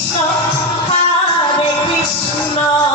Oh, Hare Krishna.